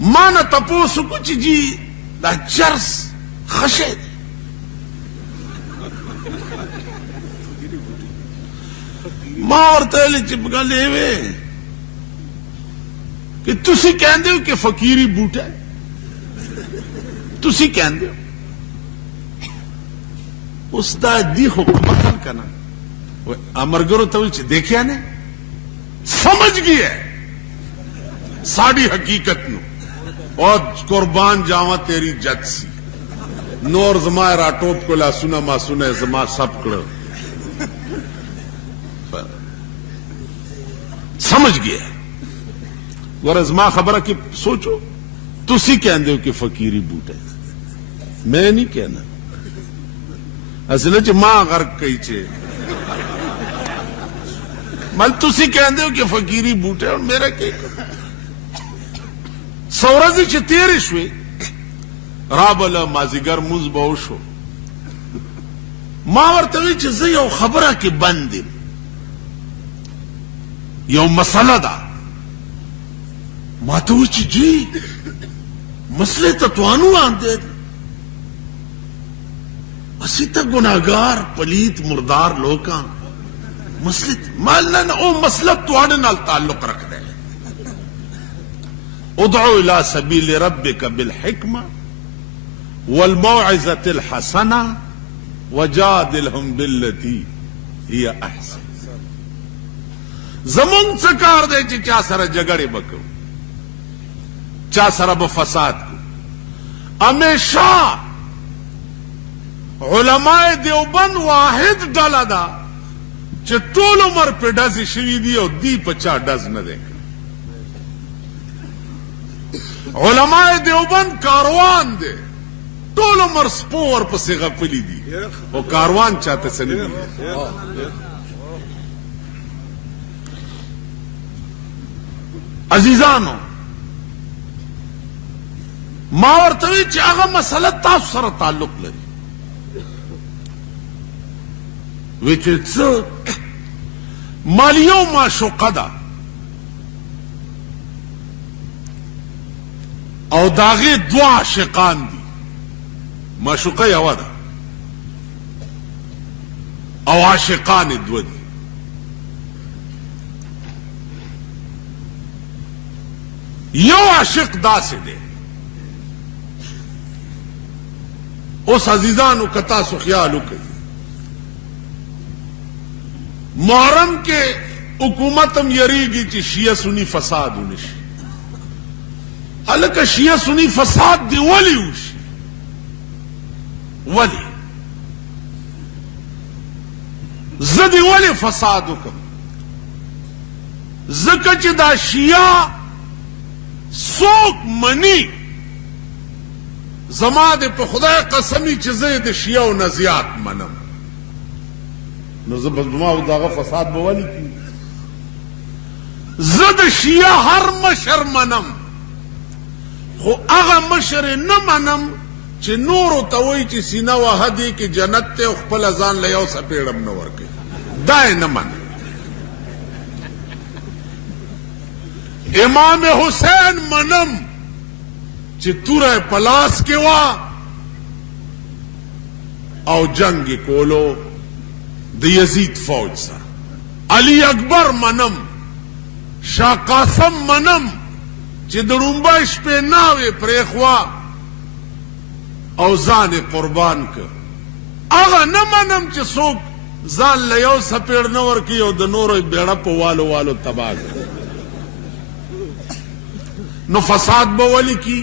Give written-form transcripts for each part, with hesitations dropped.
मां न तपोसु कुछ जी दा चर्स खशे मां और तेल चिपका लेवे कि तुसी कहंदे हो कि फकीरी बूटा है, तुसी कहंदे हो उसदा दी हुकूमत करना वो अमर करो तो देखिया ने समझ गया साड़ी हकीकत नु और कुर्बान जावा तेरी जत सी नोर जमा राटोप को ला सुना मा सुने जमा सब करो समझ गया वरजमा खबर की सोचो तुसी कहंदे हो कि फकीरी बूट है मैं नहीं कहना असल च मां गर्क कही चे मल तुसी कहंदे हो कि फकीरी बूट है और मेरा के सौरजी च तेरिश हुई राबल माजिगर मुज बहुशो मां वर्तवी च यो खबर की बंद यो मसला दा मातुच जी मसले तत्वानु आंदे असी तक गुनाहगार पलीत मुर्दार लोग मसले मालना ओ मसला तुआड़े नाल ताल्लुक रखता है उदउ इला सबील रब्बिक बिल हिकमा वल मौइज़तिल हसना वजादिलहुम बिल्लती हिय अहसन जमुन सकार दे चा सरा जगड़े बको चा सरा ब फसाद को हमेशा उलमाए देवबंद वाहिद डाला दा चे टोल उमर पे डज शिवी दी और दी पचा डज न दे उलमाए देवबंद कारवान दे टोल उमर स्पोर पर से गफली दी वो कारवान चाहते से नहीं अजीजानो मां और तवी चागा मसला तासु सर ताल्लुक लगी which is मालियो माशुकदा और दागे दुआ शिकान दी माशुका यवादा और आशिकान द्वदी यो आशिक दा से दे उस अजीजान कता सुखियालू के मुहर्रम के हुकूमतम यरीगी ची शिया सुनी फसाद उनिश अलग शिया सुनी फसाद दी वली उश वली जदी वली फसाद हुकम जकच दा शिया सोक मनी जमाद पे खुदा कसमी चीजें द शिया व नजियात मनम नजबा दागा फसाद बवाली की जद शिया हर मशर मनम खो आगा मशर न मनम चे नूर तवई ची सीना वहदी की जन्नत ते खपल अजान ले आओ सपेड़म न वर्के दाए न मन इमाम हुसैन मनम चित्तूर पलास के वा और जंग कोलो द यजीद फौज सर अली अकबर मनम शाह कासम मनम चिदड़ुम्बा इस पे नावे प्रेखवा और जान कुर्बान कर आगा न मनम च सोक जान लयो सपेड़ नवर की और दनोरो बेड़ा पवालो वालो तबाह न फसाद बवली की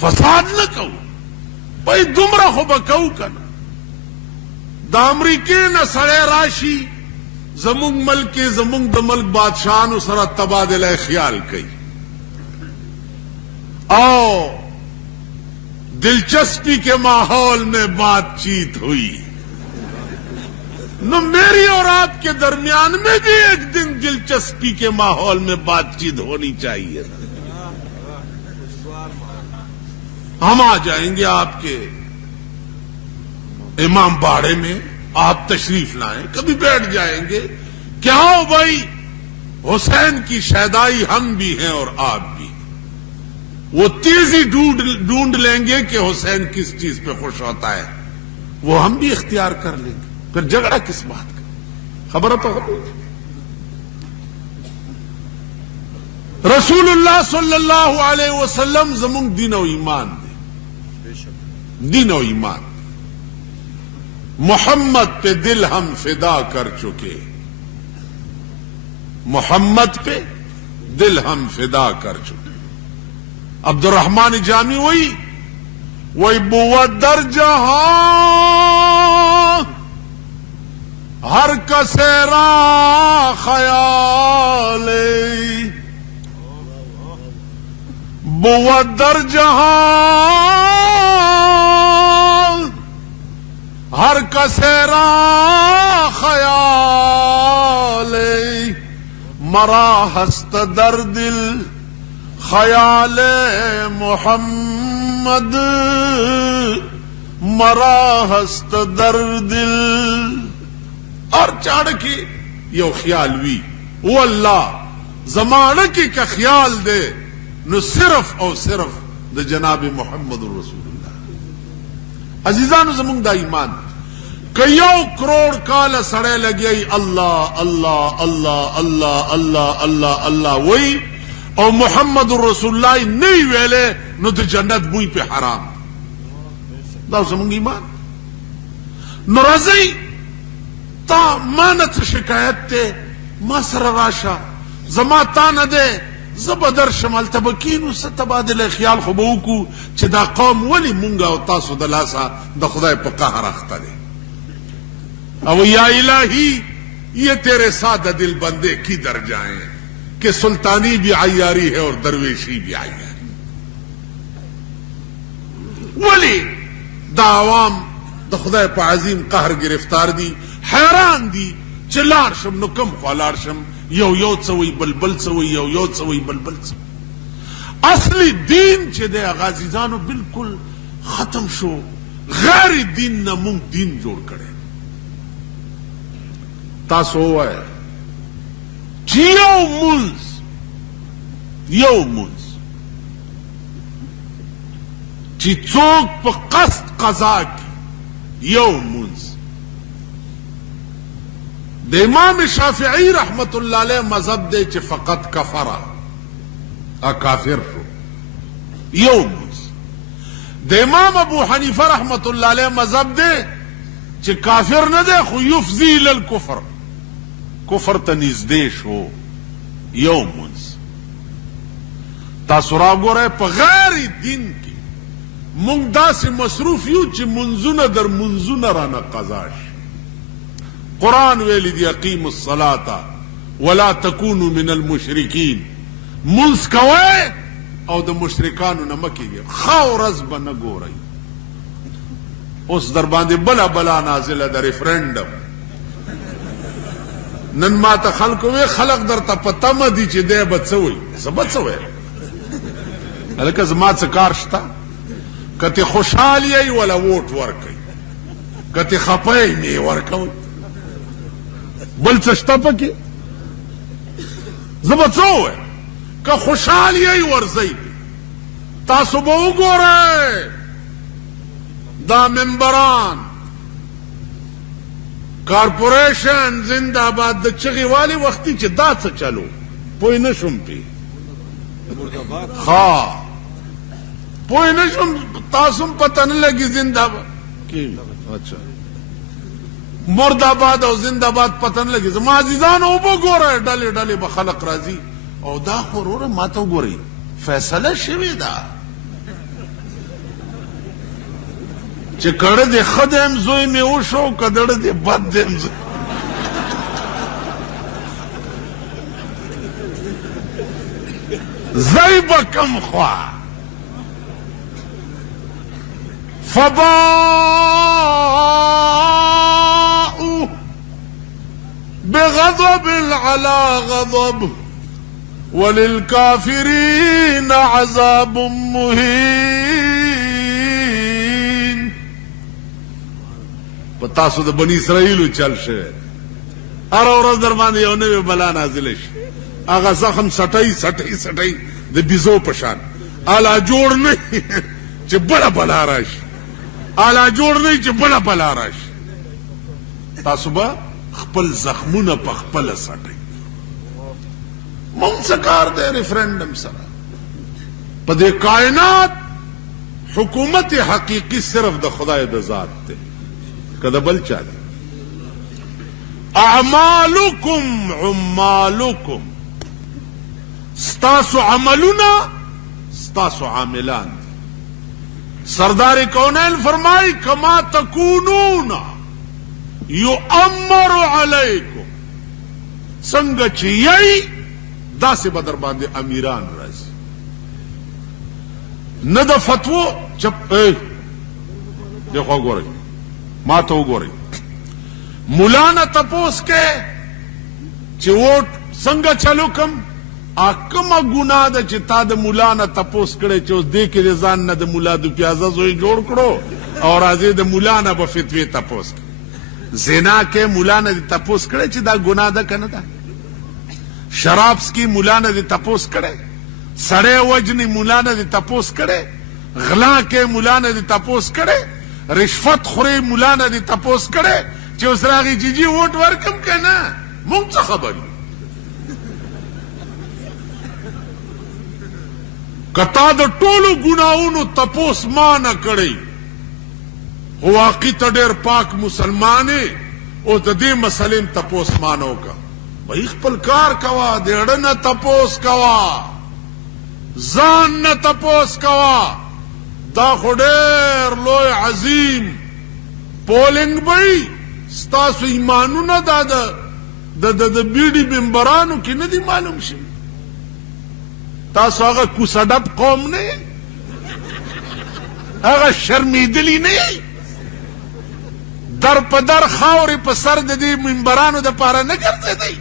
फसाद न कहू भाई दुमरा हो बकऊ करना दामरीके न सड़े राशि जमुंग मल्क के जमुंग दमल्क बादशाह नु सरा तबादला ख्याल कई आओ दिलचस्पी के माहौल में बातचीत हुई न मेरी और आपके दरमियान में भी एक दिन दिलचस्पी के माहौल में बातचीत होनी चाहिए। हम आ जाएंगे आपके इमाम बाड़े में, आप तशरीफ लाएं, कभी बैठ जाएंगे। क्या हो भाई, हुसैन की शैदाई हम भी हैं और आप भी। वो तेजी ढूंढ लेंगे कि हुसैन किस चीज पे खुश होता है, वो हम भी इख्तियार कर लेंगे। फिर झगड़ा किस बात का? खबर तो रसूलुल्लाह सल्लल्लाहु अलैहि वसल्लम जमुंग दीन और ईमान दे, दीन और ईमान। मोहम्मद पे दिल हम फिदा कर चुके, मोहम्मद पे दिल हम फिदा कर चुके। अब्दुर्रहमान जामी वही बुवद्दर जहां हर कसेरा ख्याले, बुवद्दर जहां हर कसेरा ख्याले, मरा हस्त दर दिल ख्याल मोहम्मद, मरा हस्त दर दिल। और चाणकी यो ख्याल वी वो अल्लाह जमाने की का ख्याल दे न सिर्फ और सिर्फ द जनाब मोहम्मद रसूलुल्लाह। अजीजान जमुंग दा ईमान कयो करोड़ काल सड़े लगे अल्लाह अल्लाह अल्लाह अल्लाह अल्लाह अल्लाह अल्लाह वही और मोहम्मद रसूलुल्लाह नहीं वेले न तो जन्नत मुई पे हराम। दा जमुंग ईमान न रजी ता मानत शिकायत ते मसर राशा जमा ता न दे जबदर शमल तबकीन उस तबादले ख्याल खबोकू चिदा कौम वली मुंगा और तासु दलासा द खुदाए पकाह रखता दे। अब या इलाही ये तेरे साथ दिल बंदे की दर जाए कि सुल्तानी भी आयारी है और दरवेशी भी आयारी। वली दावाम द खुदाए पर अजीम कहर गिरफ्तार दी, हैरान दी, चिल्लारशम नुकम ख्वालारशम यो यो सवई बलबल सवई यो सवई बलबल सवई। असली दीन चे दे गाजीजानो बिल्कुल खत्म शो, गैरी दीन न मुंग दीन जोड़ करे। तासो है यो मुंज ची चोक पर कस्त कजा की यो मुंज दे इमाम शाफिई रहमतुल्लाह अलैह मजहब दे चे फकत कफरा आ काफिर शो यो मुंज। दे इमाम अबू हनीफा रहमतुल्लाह अलैह मजहब दे चे काफिर न दे खु युफ्जी इलल कुफर, कुफर तनिजदेश हो यो मुंज। तासुरा गोरे पे गैरी दिन की मुंगदा से मसरूफ यू चे मुंजुन दर मुंजुन राना कजाश। कुरान वेली दी अकीमुस सलाता वला तकूनु मिनल मुशरिकीन, मुंस कवे और द मुशरिकानु न मकीगे खाओ रज़ब न गो रही। उस दरबांदे बला बला नाजिल द रेफरेंडम नन माता खल्क वे खलक दर ता पता मदी चे दे बचवई सबचवे अलका जमा से कारशता कते खुशहाली आई वाला वोट वर्कई कते खपई ने वर्कई बल चश्ता पके जबचवे का खुशहाली आई वर्जई तासु बहु गोरे दा मेंबरान कारपोरेशन जिंदाबाद द चगी वाली वक्ती चे दात से चलो पोई न शुमपी खा पोई न शुम तासुम पता न लगी जिंदाबाद की अच्छा मुर्दाबाद और जिंदाबाद पता न लगी माजीजान ओबो गोरा डाले डाले बखलक राजी और दा खोर मातो गोरी फैसला शिविदा चे कड़ दे खदेम जोई में ओशो कदड़ दे बदेम जैब कम ख्वा फबाऊ बेगज़ब अला गज़ब वलिलकाफिरीन अज़ाब मुहीन। तासु द बनी इसराइल चल शे हर औरत दरमान यो नवे बला नाजिल शे आगा जख्म सटई सटई सटई द बिजो पशान الا جوړ نه چې بله بلا راشي، الا جوړ نه چې بله بلا راشي. تاسو به خپل زخمونه په خپله څټئ. مونږ څه کار دی ریفرنډم سره؟ په دې کائنات حکومت حقیقي صرف د خدای د ذات دی، که د بل چا دی. اعمالکم عمالکم، ستاسو عملونه ستاسو عاملان دی. سردار کونین فرمائی کما تکونون یؤمر علیکم، څنګه چې یی داسې به در باندې امیران راځي. نه د فتوو چپ دیخوا وګورئ، ما ته وګورئ. ملا نه تپوس کې چې ووټ څنګه چلو کم، کومه ګناه ده چې تا د ملا نه تپوس کړی چې اوس دې کې د ځان نه د ملا د پیازه زوی جوړ کړو او راځې د ملا نه به فتوې تپوس کړي. زنا کې ملا نه دې تپوس کړی چې دا ګناه ده که نه ده؟ شراب څکي ملا نه دې تپوس کړی؟ سړی وجنې ملا نه دې تپوس کړی؟ غلا کې ملا نه دې تپوس کړی؟ رشوت خورې ملا نه دې تپوس کړی چې اوس راغی جیجي ووټ ورکم که نه؟ مونږ څه خبر یو؟ که تا د ټولو ګناهونو تپوس ما نه کړی، خو واقعي ته ډېر پاک مسلمان یې، اوس د دې مسلې تپوس ما نه وکړه. بھئی خپل کار کوا، د اړه نه تپوس کوا، ځان نه تپوس کوا. دا خو ډېر لوی عظیم پولنګ بی ستاسو ایمانونه دا د بیډي ممبرانو کې نه دي معلوم شي. تاسو هغه کوسډب قوم نه یې، هغه شرمیدلی نه یې، در په در خاورې په سر د دې منبرانو دپاره نه ګرځېدئ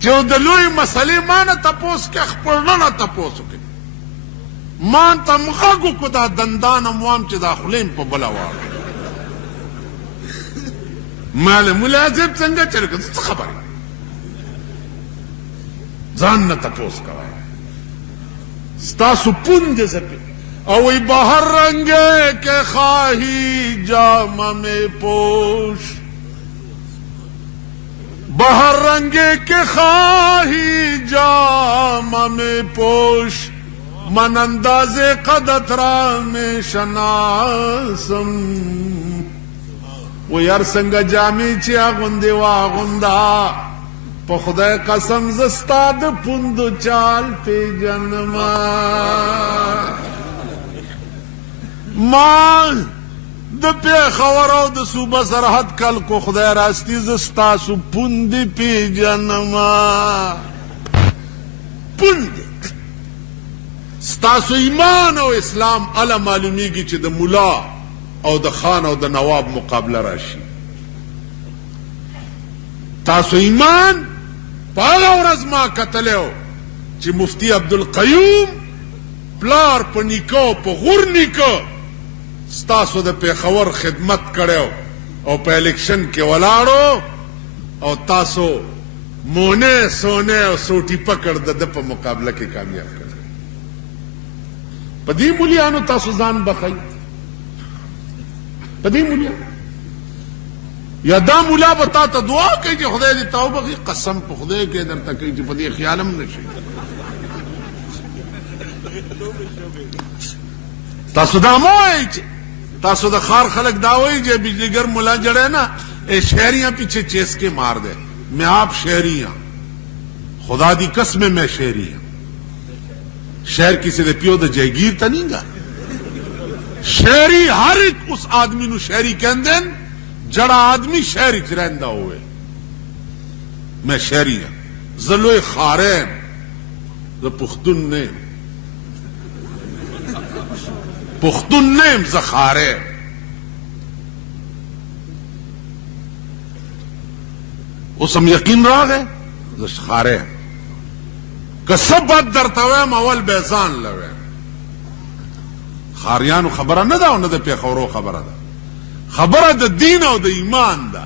چې د لوی مسلې ما نه تپوس کې، خپل نه تپوس وکړئ. ما ته م غږ وکړو دا دندان م وام چې دا خولې م په بله واړو. ماله ملازم څنګه چل کړه څه خبره؟ ځان نه تپوس کوه. ستاسو پوند زپی او ای بهر رنگے که خواهی جام میں پوش، بهر رنگے که خواهی جام میں پوش، من انداز قدت را میں شناسم. و یار څنګه جامې چې اغوندې واغونده، په خدای قسم زستا د پوندو چال پیژنما. ما د پیښور او د صوبه سرحد کل کو خدای راستی زستاسو پوندې پیژنما. پوندې ستاسو ایمان او اسلام اله معلومیږي چې د ملا او د خان او د نواب مقابله راشي. تاسو ایمان په هغه ورځ ما کتلی چې مفتی عبدالقیوم پلار په نیکه په غور نیکه ستاسو د پیښور خدمت کړی او په الیکشن کې ولاړو او تاسو مونه سونه او سوټي پکړ د ده په مقابله کې کامیاب کړی. په دې مولیانو تاسو ځان بخئ، په دې مولیانو. یا دا مولا به تا ته دعا کوي چې خدای دې توبه کوي، قسم په خدای کې درته کوي چې په دې خیال هم نشي. تاسو دا مه وایئ چې تاسو د ښار خلک دا وایي چې بجلیګر ملا جڑے نا شہریاں پیچھے چیس کے مار دے. میں آپ شہری ہوں، خدا دی قسم میں شہری ہوں. شہر کسی دے پیو دے جائگیر تا نہیں گا. شہری ہر ایک اس آدمی نو شہری کہندے جڑا آدمی شہری چ رہندا ہوئے. میں شہری ہوں، زلوئے خارین ز پختون نیم، پختون نیم ز خارین. اس ہم یقین را گئے ز خارین کہ سب بات درتویم اول بیزان لویم. خاریانو خبره نه ده او نه د پیښورو خبره ده، خبره د دین او د ایمان ده.